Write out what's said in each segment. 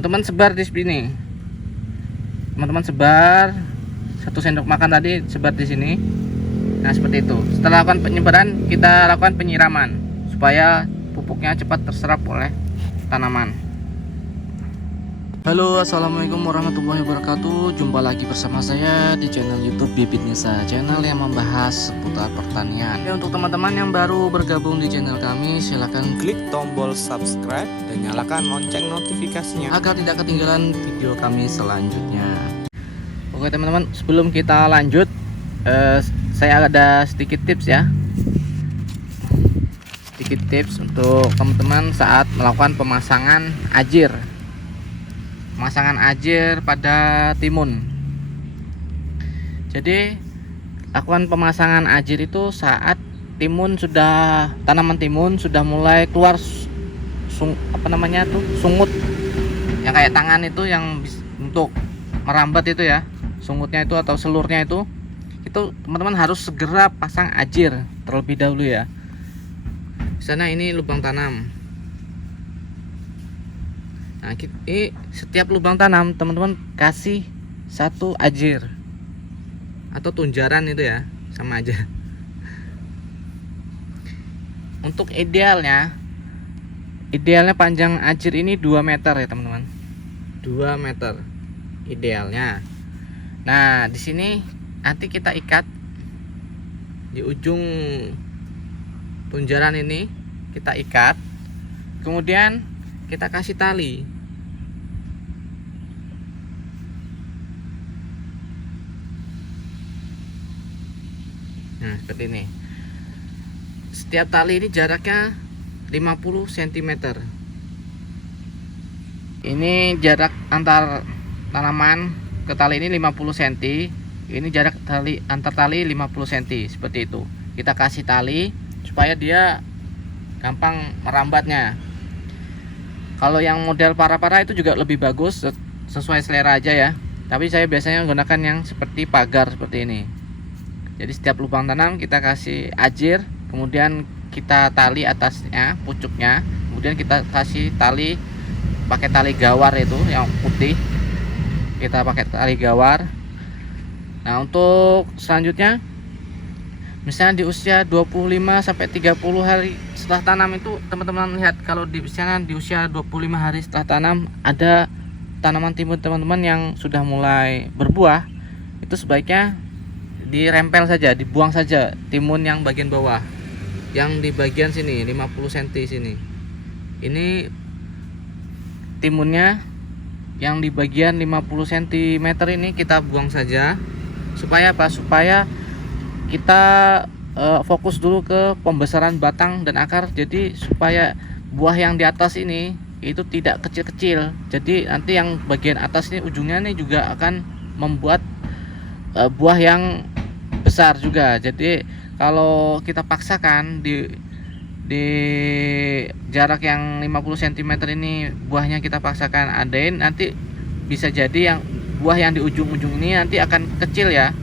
Teman-teman sebar di sini. Teman-teman sebar 1 sendok makan tadi, sebar di sini. Nah, seperti itu. Setelah lakukan penyebaran, kita lakukan penyiraman supaya pupuknya cepat terserap oleh tanaman. Halo, assalamualaikum warahmatullahi wabarakatuh. Jumpa lagi bersama saya di channel YouTube Bibit Nisa, channel yang membahas seputar pertanian. Ya, untuk teman-teman yang baru bergabung di channel kami, silahkan klik tombol subscribe dan nyalakan lonceng notifikasinya agar tidak ketinggalan video kami selanjutnya. Oke teman-teman, sebelum kita lanjut, saya ada sedikit tips ya. Sedikit tips untuk teman-teman saat melakukan pemasangan ajir. Pemasangan ajir pada timun. Jadi lakukan pemasangan ajir itu saat tanaman timun sudah mulai keluar sungut yang kayak tangan itu, yang untuk merambat itu ya, sungutnya itu atau selurnya itu teman-teman harus segera pasang ajir terlebih dahulu ya. Di sana ini lubang tanam. Nah, setiap lubang tanam teman-teman kasih 1 ajir atau tunjaran itu ya, sama aja. Untuk idealnya panjang ajir ini 2 meter ya teman-teman. 2 meter idealnya. Nah, di sini nanti kita ikat di ujung tunjaran ini, kita ikat. Kemudian kita kasih tali. Nah, seperti ini. Setiap tali ini jaraknya 50 cm. Ini jarak antar tanaman ke tali ini 50 cm. Ini jarak tali antar tali 50 cm, seperti itu. Kita kasih tali supaya dia gampang merambatnya. Kalau yang model para-para itu juga lebih bagus, sesuai selera aja ya. Tapi saya biasanya menggunakan yang seperti pagar seperti ini. Jadi setiap lubang tanam kita kasih ajir, kemudian kita tali atasnya, pucuknya, kemudian kita kasih tali pakai tali gawar itu yang putih. Kita pakai tali gawar. Nah, untuk selanjutnya misalnya di usia 25 sampai 30 hari setelah tanam itu, teman-teman lihat kalau di usia 25 hari setelah tanam ada tanaman timun teman-teman yang sudah mulai berbuah, itu sebaiknya dirempel saja, dibuang saja timun yang bagian bawah. Yang di bagian sini 50 cm sini. Ini timunnya yang di bagian 50 cm ini kita buang saja. Supaya apa? Supaya kita fokus dulu ke pembesaran batang dan akar. Jadi supaya buah yang di atas ini itu tidak kecil-kecil. Jadi nanti yang bagian atas ini ujungnya ini juga akan membuat buah yang besar juga. Jadi kalau kita paksakan di jarak yang 50 cm ini, buahnya kita paksakan adain, nanti bisa jadi yang buah yang di ujung-ujung ini nanti akan kecil ya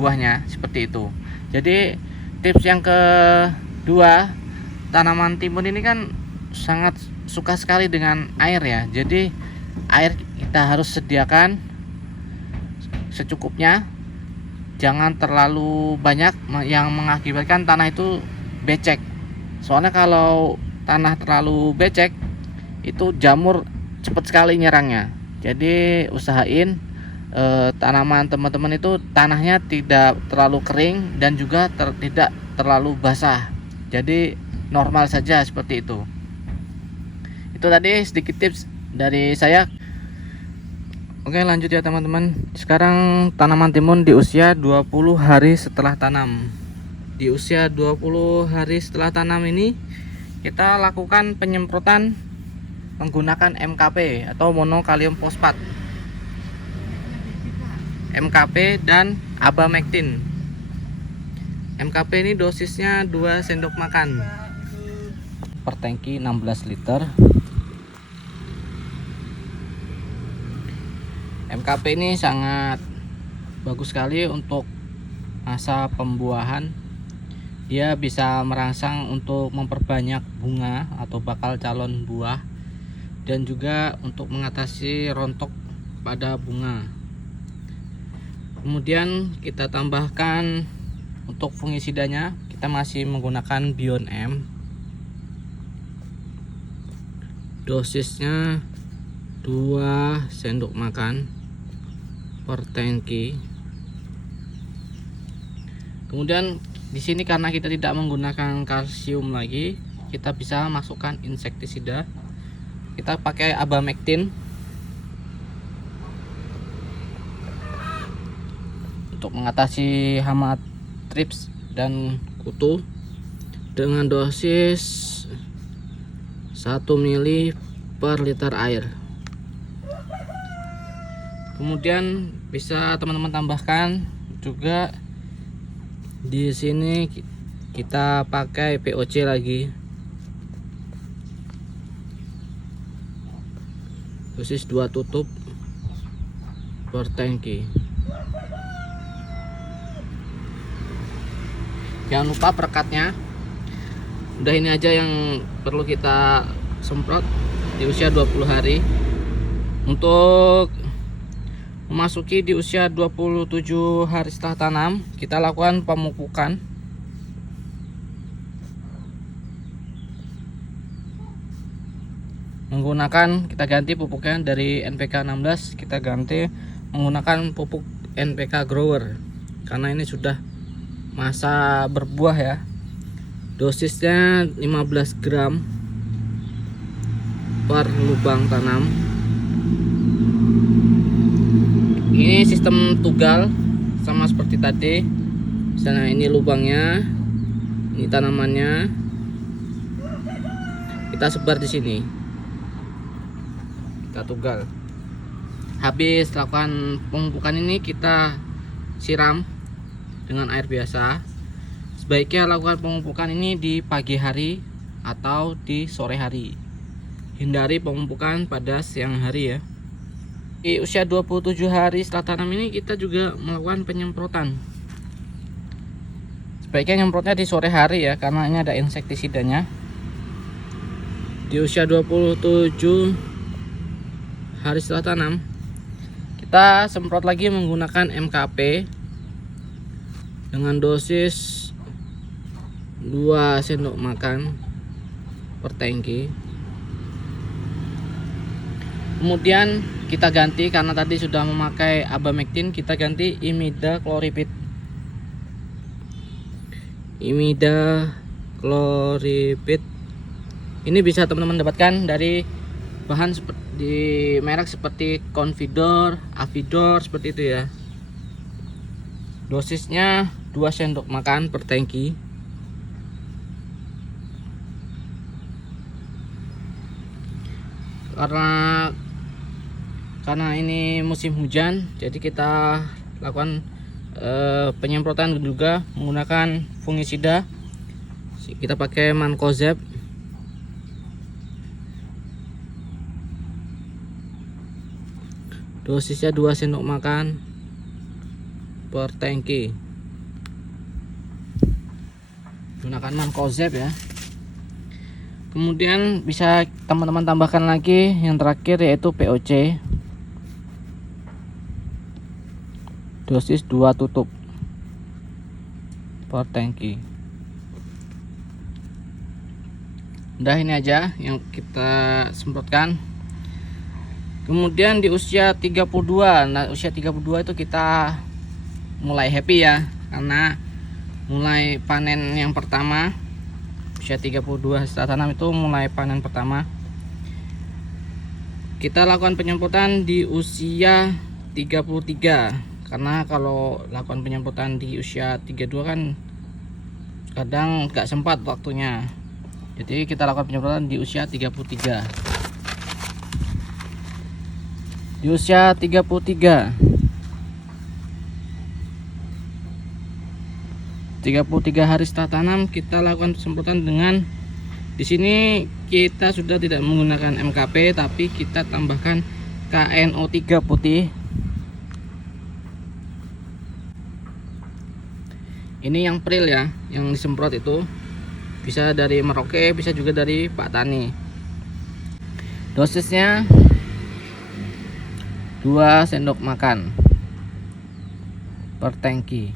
buahnya, seperti itu. Jadi tips yang kedua, tanaman timun ini kan sangat suka sekali dengan air ya. Jadi air kita harus sediakan secukupnya, jangan terlalu banyak yang mengakibatkan tanah itu becek. Soalnya kalau tanah terlalu becek itu jamur cepat sekali nyerangnya. Jadi usahain tanaman teman-teman itu tanahnya tidak terlalu kering dan juga tidak terlalu basah. Jadi normal saja, seperti itu. Itu tadi sedikit tips dari saya. Oke, lanjut ya teman-teman. Sekarang tanaman timun di usia 20 hari setelah tanam. Di usia 20 hari setelah tanam ini kita lakukan penyemprotan menggunakan MKP atau monokalium fosfat. MKP dan Abamectin. MKP ini dosisnya 2 sendok makan per tangki 16 liter. MKP ini sangat bagus sekali untuk masa pembuahan. Dia bisa merangsang untuk memperbanyak bunga atau bakal calon buah dan juga untuk mengatasi rontok pada bunga. Kemudian kita tambahkan untuk fungisidanya, kita masih menggunakan Beyond M. Dosisnya 2 sendok makan per tangki. Kemudian di sini karena kita tidak menggunakan kalsium lagi, kita bisa masukkan insektisida. Kita pakai Abamectin untuk mengatasi hama trips dan kutu dengan dosis 1 ml per liter air. Kemudian bisa teman-teman tambahkan juga di sini, kita pakai POC lagi, dosis 2 tutup per tangki. Jangan lupa perekatnya. Udah, ini aja yang perlu kita semprot di usia 20 hari. Untuk memasuki di usia 27 hari setelah tanam, kita lakukan pemupukan. Menggunakan, kita ganti pupuknya dari NPK 16, kita ganti menggunakan pupuk NPK Grower karena ini sudah masa berbuah ya. Dosisnya 15 gram per lubang tanam. Ini sistem tugal sama seperti tadi. Misalnya ini lubangnya, ini tanamannya, kita sebar di sini, kita tugal. Habis lakukan pemupukan ini, kita siram dengan air biasa. Sebaiknya lakukan pemupukan ini di pagi hari atau di sore hari. Hindari pemupukan pada siang hari ya. Di usia 27 hari setelah tanam ini, kita juga melakukan penyemprotan. Sebaiknya nyemprotnya di sore hari ya, karena ini ada insektisidanya. Di usia 27 hari setelah tanam, kita semprot lagi menggunakan MKP dengan dosis 2 sendok makan per tangki. Kemudian kita ganti, karena tadi sudah memakai Abamectin, kita ganti Imidacloriprid. Imidacloriprid ini bisa teman-teman dapatkan dari bahan di merek seperti Confidor, Avidor, seperti itu ya. Dosisnya 2 sendok makan per tangki. Karena ini musim hujan, jadi kita lakukan penyemprotan juga menggunakan fungisida. Kita pakai Mancozeb. Dosisnya 2 sendok makan per tangki. Gunakan Mancozeb ya. Kemudian bisa teman-teman tambahkan lagi yang terakhir, yaitu POC. Dosis 2 tutup per tangki. Udah, ini aja yang kita semprotkan. Kemudian di usia 32. Nah, usia 32 itu kita mulai happy ya, karena mulai panen yang pertama. Usia 32 setelah tanam itu mulai panen pertama. Kita lakukan penyemprotan di usia 33. Karena kalau lakukan penyemprotan di usia 32 kan kadang gak sempat waktunya. Jadi kita lakukan penyemprotan di usia 33. Di usia 33 hari setelah tanam, kita lakukan semprotan dengan, di sini kita sudah tidak menggunakan MKP, tapi kita tambahkan KNO3 putih. Ini yang Pril ya, yang disemprot itu bisa dari Merauke, bisa juga dari Pak Tani. Dosisnya 2 sendok makan per tangki.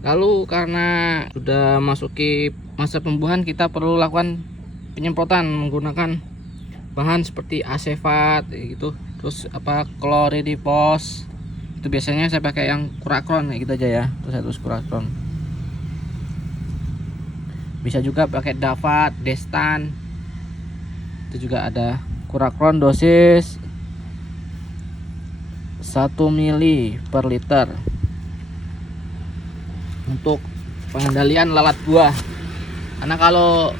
Lalu karena sudah masuki masa pembuahan, kita perlu lakukan penyemprotan menggunakan bahan seperti asefat gitu, terus kloridipos. Itu biasanya saya pakai yang kurakron kayak gitu aja ya. Terus kurakron. Bisa juga pakai Davat, Destan. Itu juga ada kurakron dosis 1 mili per liter untuk pengendalian lalat buah. Karena kalau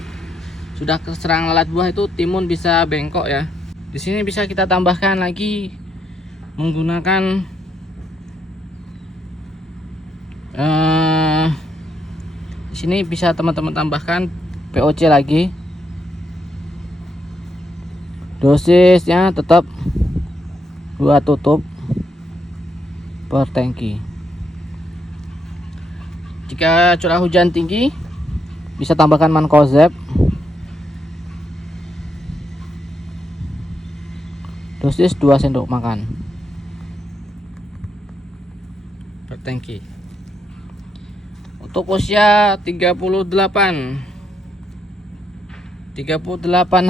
sudah keserang lalat buah itu timun bisa bengkok ya. Di sini bisa kita tambahkan lagi menggunakan di sini bisa teman-teman tambahkan POC lagi. Dosisnya tetap 2 tutup per tangki. Jika curah hujan tinggi, bisa tambahkan Mancozeb. Dosis 2 sendok makan per tangki. Untuk usia 38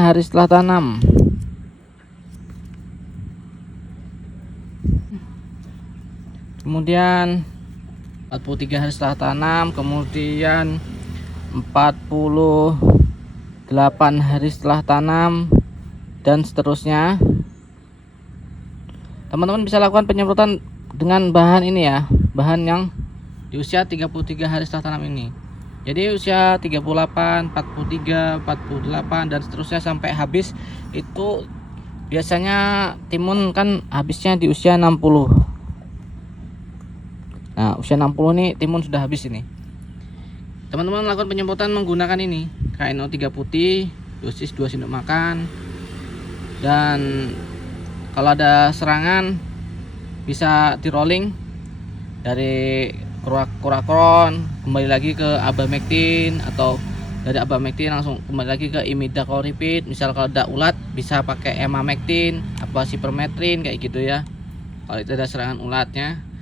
hari setelah tanam. Kemudian 43 hari setelah tanam, kemudian 48 hari setelah tanam, dan seterusnya. Teman-teman bisa lakukan penyemprotan dengan bahan ini ya, bahan yang di usia 33 hari setelah tanam ini. Jadi usia 38, 43, 48 dan seterusnya sampai habis. Itu biasanya timun kan habisnya di usia 60. Nah, usia 60 nih timun sudah habis ini. Teman-teman lakukan penyemprotan menggunakan ini KNO3 putih, dosis 2 sendok makan. Dan kalau ada serangan bisa di rolling dari kurakron kembali lagi ke abamectin, atau dari abamectin langsung kembali lagi ke imidacloriprid. Misal kalau ada ulat bisa pakai emamectin, sipermetrin kayak gitu ya, kalau itu ada serangan ulatnya.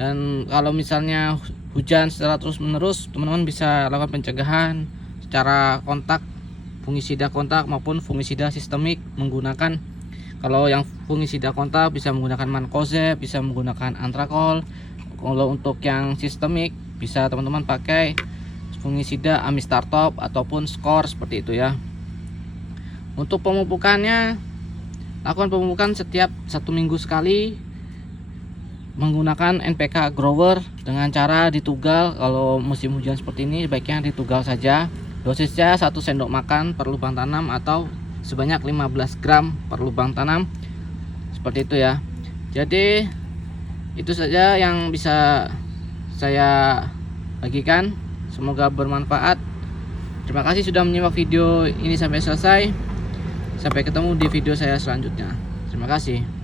Dan kalau misalnya hujan secara terus menerus, teman-teman bisa lakukan pencegahan secara kontak, fungisida kontak maupun fungisida sistemik menggunakan, kalau yang fungisida kontak bisa menggunakan Mancozeb, bisa menggunakan Antrakol. Kalau untuk yang sistemik bisa teman-teman pakai fungisida Amistartop ataupun Skor seperti itu ya. Untuk pemupukannya, lakukan pemupukan setiap 1 minggu sekali menggunakan NPK grower dengan cara ditugal. Kalau musim hujan seperti ini baiknya ditugal saja. Dosisnya 1 sendok makan per lubang tanam atau sebanyak 15 gram per lubang tanam, seperti itu ya. Jadi itu saja yang bisa saya bagikan, semoga bermanfaat. Terima kasih sudah menyimak video ini sampai selesai. Sampai ketemu di video saya selanjutnya. Terima kasih.